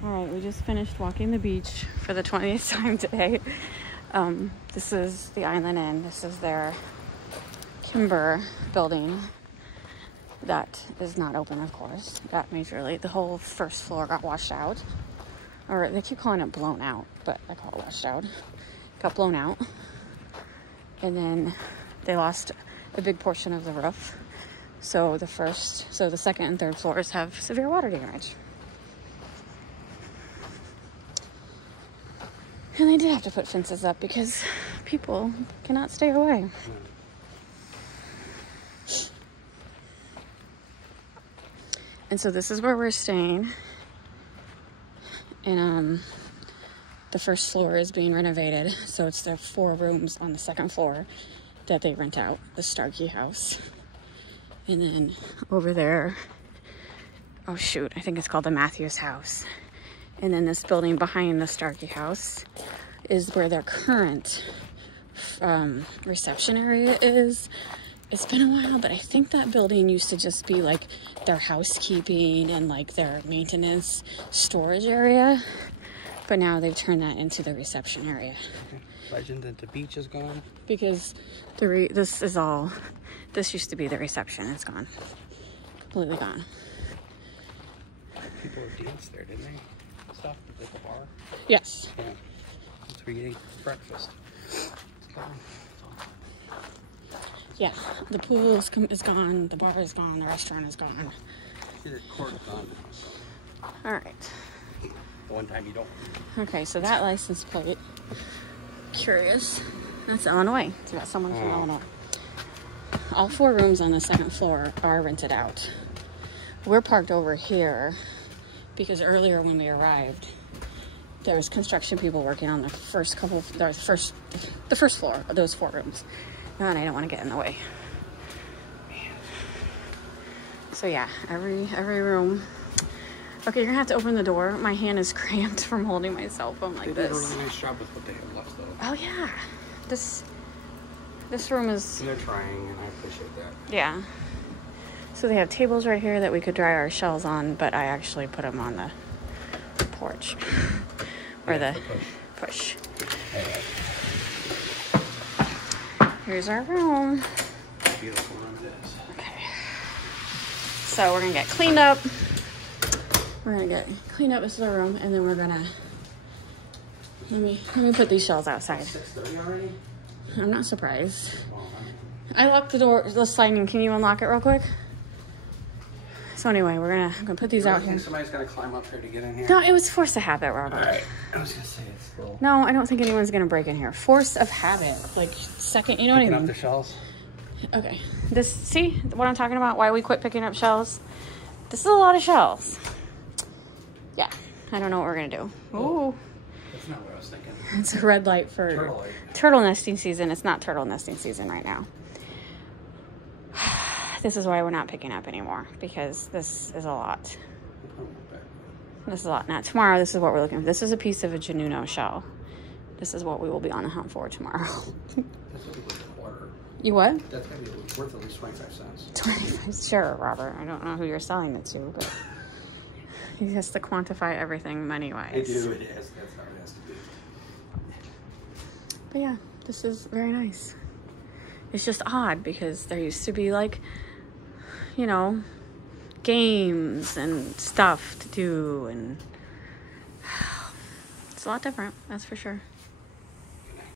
All right, we just finished walking the beach for the 20th time today. This is the Island Inn. This is their Kimber building that is not open, of course. Got majorly, the whole first floor got washed out. Or they keep calling it blown out, but I call it washed out. Got blown out. And then they lost a big portion of the roof. So the second and third floors have severe water damage. And they did have to put fences up because people cannot stay away. And so this is where we're staying. And the first floor is being renovated. So it's the 4 rooms on the second floor that they rent out, the Starkey house. And then over there, oh shoot, I think it's called the Matthews house. And then this building behind the Starkey house is where their current reception area is. It's been a while, but I think that building used to just be like their housekeeping and like their maintenance storage area. But now they've turned that into the reception area. Legend that the beach is gone? Because this used to be the reception. It's gone. Completely gone. People danced there, didn't they? Stuff at the bar? Yes. Yeah. That's where you ate breakfast. It's gone. Yeah. The pool is gone. The bar is gone. The restaurant is gone. Your court is gone. All right. The one time you don't. Okay, so that license plate. Curious. That's Illinois. So we got someone from Illinois. All 4 rooms on the second floor are rented out. We're parked over here because earlier when we arrived, there was construction people working on the first floor of those 4 rooms. And I don't want to get in the way. Man. So yeah, every room. Okay, you're gonna have to open the door. My hand is cramped from holding my cell phone like They this. did a really nice job with what they have left, though. Oh yeah, this room is. They're trying, and I appreciate that. Yeah. So they have tables right here that we could dry our shells on, but I actually put them on the porch or the push. Here's our room. Beautiful room it is. Okay. So we're gonna get cleaned up. This is the room, and then we're gonna let me put these shells outside. 6:30 already? I'm not surprised. I locked the door, the sliding. Can you unlock it real quick? So anyway, I'm gonna put these out here. Somebody's gotta climb up here to get in here. No, it was force of habit, Robert. All right. I was gonna say it's a little. No, I don't think anyone's gonna break in here. Force of habit, like second. You know what I Picking mean? up the shells. Okay. See what I'm talking about? Why we quit picking up shells? This is a lot of shells. Yeah, I don't know what we're gonna do. Ooh. That's not what I was thinking. It's a red light for turtle nesting season. It's not turtle nesting season right now. This is why we're not picking up anymore, because this is a lot. This is a lot. Now tomorrow, this is what we're looking for. This is a piece of a Genuino shell. This is what we will be on the hunt for tomorrow. That's what worth a quarter. You what? That's gonna be worth at least 25 cents. 25, sure, Robert. I don't know who you're selling it to, but he has to quantify everything money-wise. I do, it is. That's how it has to be. But yeah, this is very nice. It's just odd because there used to be like, you know, games and stuff to do, and it's a lot different, that's for sure.